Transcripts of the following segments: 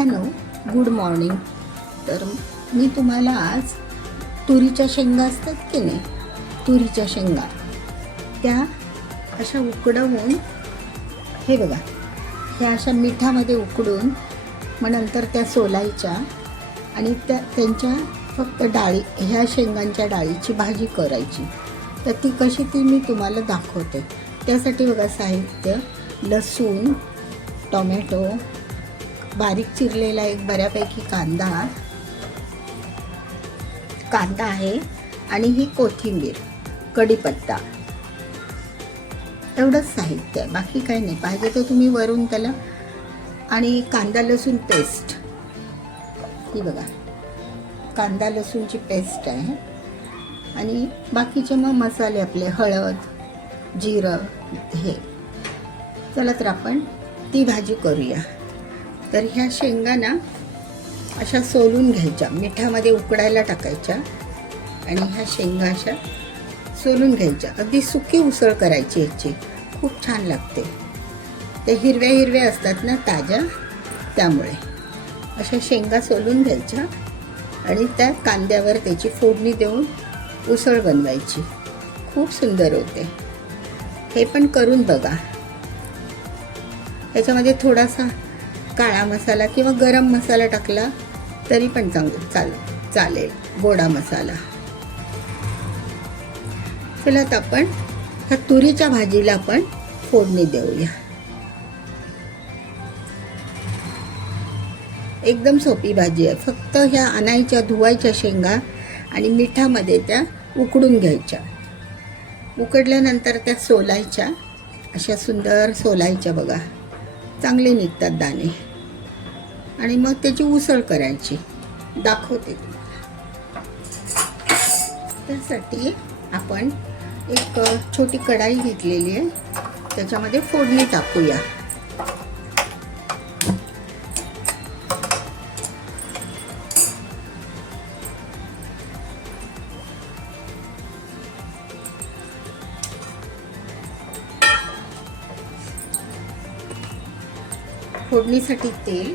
सगळ्यांनो good morning. तर मी तुम्हाला आज तुरीच्या शेंगा असतात की नाही, तुरीच्या शेंगा त्या अशा उकडवून, हे बघा, ह्या अशा मिठामध्ये उकडून मग नंतर त्या सोलायच्या आणि त्यांच्या फक्त डाळी, ह्या शेंगांच्या डाळीची भाजी करायची. तर ती कशी ती मी तुम्हाला दाखवते. त्यासाठी बघा साहित्य: लसूण, टोमॅटो, बारीक चिरलेला एक बऱ्यापैकी कांदा आहे आणि ही कोथिंबीर, कढीपत्ता, एवढंच साहित्य आहे. बाकी काही नाही. पाहिजे तर तुम्ही वरून त्याला, आणि कांदा लसूण पेस्ट, ही बघा कांदा लसूणची पेस्ट आहे. आणि बाकीचे मग मसाले आपले हळद, जिरं, हे. चला तर आपण ती भाजी करूया. तर ह्या शेंगा ना अशा सोलून घ्यायच्या, मिठामध्ये उकडायला टाकायच्या आणि ह्या शेंगा अशा सोलून घ्यायच्या. अगदी सुकी उसळ करायची ह्याची, खूप छान लागते. ते हिरव्या हिरव्या असतात ना ताज्या, त्यामुळे अशा शेंगा सोलून घ्यायच्या आणि त्या कांद्यावर त्याची फोडणी देऊन उसळ बनवायची. खूप सुंदर होते. हे पण करून बघा. त्याच्यामध्ये थोडासा काळा मसाला किंवा गरम मसाला टाकला तरी पण चालेल, गोडा मसाला. चला तर आपण ह्या तुरीच्या भाजीला आपण फोडणी देऊया. एकदम सोपी भाजी आहे. फक्त ह्या आणायच्या, धुवायच्या शेंगा आणि मिठामध्ये त्या उकडून घ्यायच्या. उकडल्यानंतर त्या सोलायच्या, अशा सुंदर सोलायच्या बघा, चांगले निघतात दाणे. आणि मग त्याची उसळ करायची. दाखवते तुम्हाला. त्यासाठी आपण एक छोटी कढाई घेतलेली आहे, त्याच्यामध्ये फोडणी टाकूया. फोडणीसाठी तेल,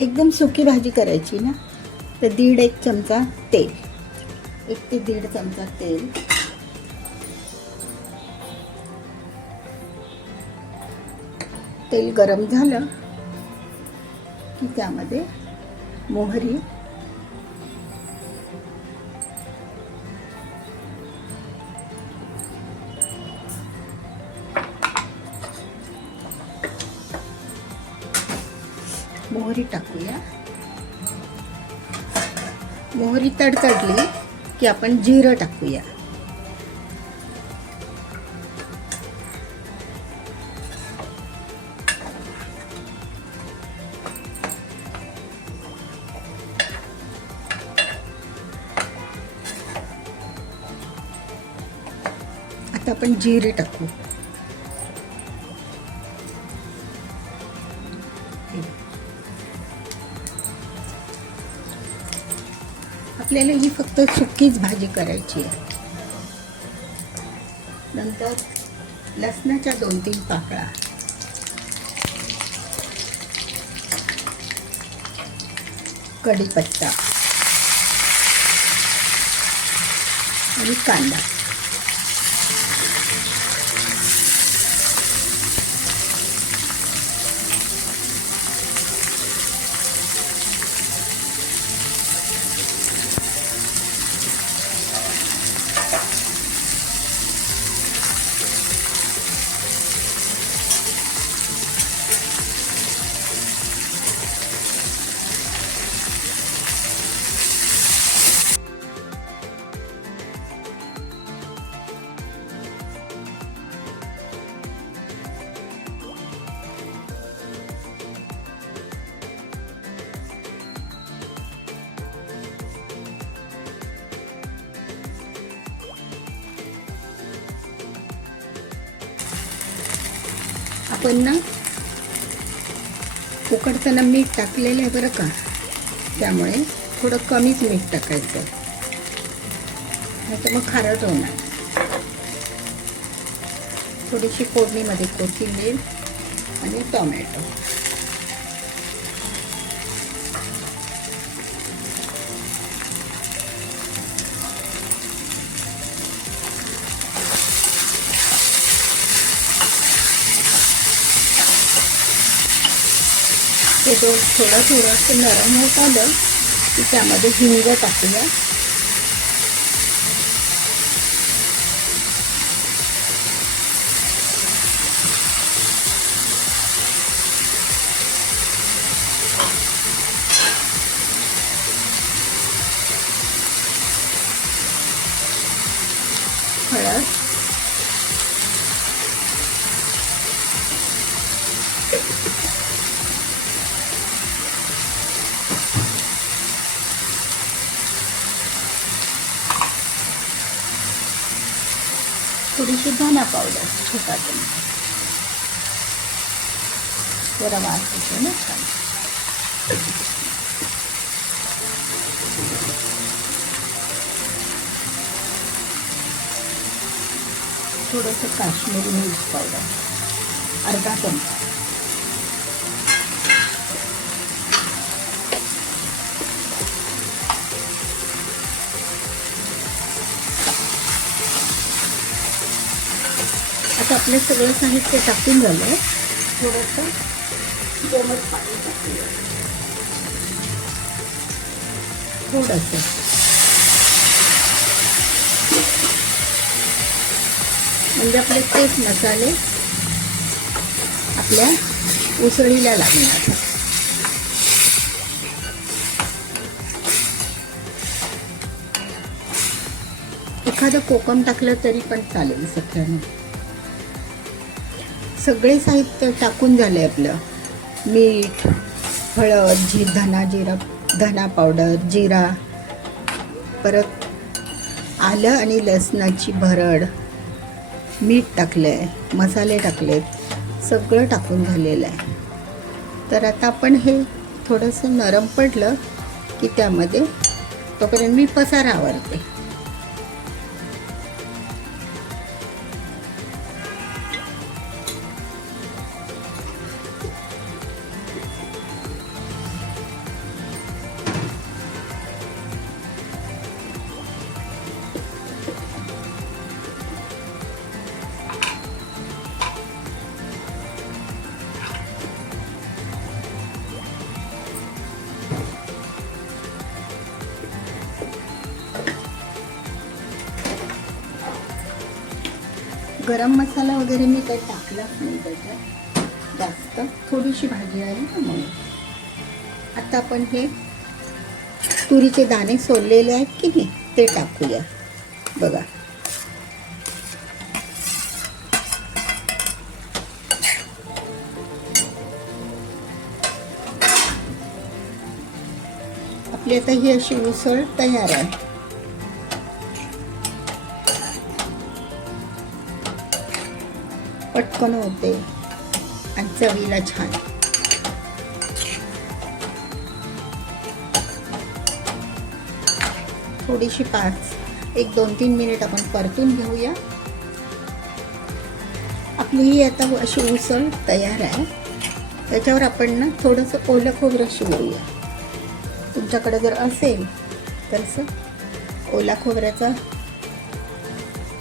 एकदम सुकी भाजी करायची ना, तर 1.5 चमचा तेल, 1 ते 1.5 चमचा तेल. तेल गरम झालं की त्यामध्ये मोहरी, मोहरी टाकूया. मोहरी तडतडली की आपण जिरं टाकूया. आता आपण जिरे टाकू. आपल्याला ही फक्त सुकीच भाजी करायची आहे. नंतर लसणाच्या 2-3 पाकळ्या, कढीपत्ता आणि कांदा. आपण ना उकडताना मीठ टाकलेलं आहे बरं का, त्यामुळे थोडं कमीच मीठ टाकायचं, नाही तर मग खारट होणार. थोडीशी फोडणीमध्ये कोथिंबीर आणि टोमॅटो. हे थोडं नरम होत आलं की त्यामध्ये हिंग टाकूया. हळद, थोडीशी धना पावडर, छोटा चमचा. जरा वास येतो ना छान. थोडंसं काश्मीरी मिर्च पावडर, अर्धा चमचा. आता आपलं सगळं साहित्य टाकून झालं आहे. थोडंसं गरम पाणी टाकूया, थोडंसं. म्हणजे आपले तेच मसाले आपल्या उसळीला लागणार. एखादं कोकम टाकलं तरी पण चालेल. सगळे साहित्य टाकून झाले आपलं. मीठ, हळद, धना पावडर, जिरा, परत आलं आणि लसणाची भरड, मीठ टाकलं आहे, मसाले टाकलेत, सगळं टाकून झालेलं आहे. तर आता आपण हे थोडंसं नरम पडलं की त्यामध्ये, तोपर्यंत मी पसारा आवरते. गरम मसाला वगैरे मी काही टाकलाच नाही त्याच्यात जास्त. थोडीशी भाजी आहे ना म्हणून. आता आपण हे तुरीचे दाणे सोललेले आहेत की नाही ते टाकूया. बघा, आपली आता ही अशी उसळ तयार आहे. पटकन होते आणि चवीला छान. थोडीशी 1-2-3 मिनिट आपण परतून घेऊया. आपली ही आता अशी उसळ तयार आहे. त्याच्यावर आपण ना थोडंसं ओलं खोबरं शिवूया. तुमच्याकडे जर असेल तर असं ओला खोबऱ्याचा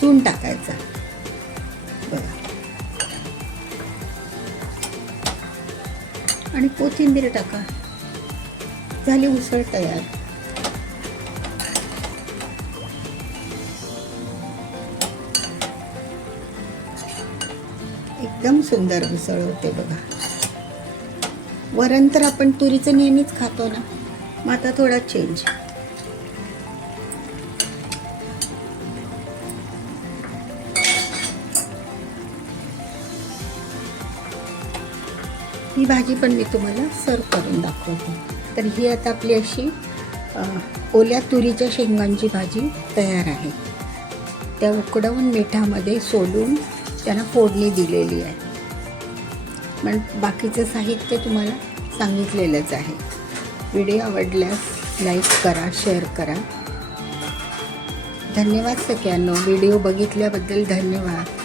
चून टाकायचा. बघा, आणि कोथिंबीर टाका. झाली उसळ तयार. एकदम सुंदर उसळ होते बघा. वरण तर आपण तुरीचं नेहमीच खातो ना, मग आता थोडा चेंज. ही भाजी पण मी तुम्हाला सर्व करून दाखवते. तर ही आता आपली अशी ओल्या तुरीच्या शेंगांची भाजी तयार आहे. त्या उकडवून मिठामध्ये सोलून त्यांना फोडणी दिलेली आहे. पण बाकीचं साहित्य तुम्हाला सांगितलेलंच आहे. व्हिडिओ आवडल्यास लाईक करा, शेअर करा. धन्यवाद सगळ्यांनो. व्हिडिओ बघितल्याबद्दल धन्यवाद.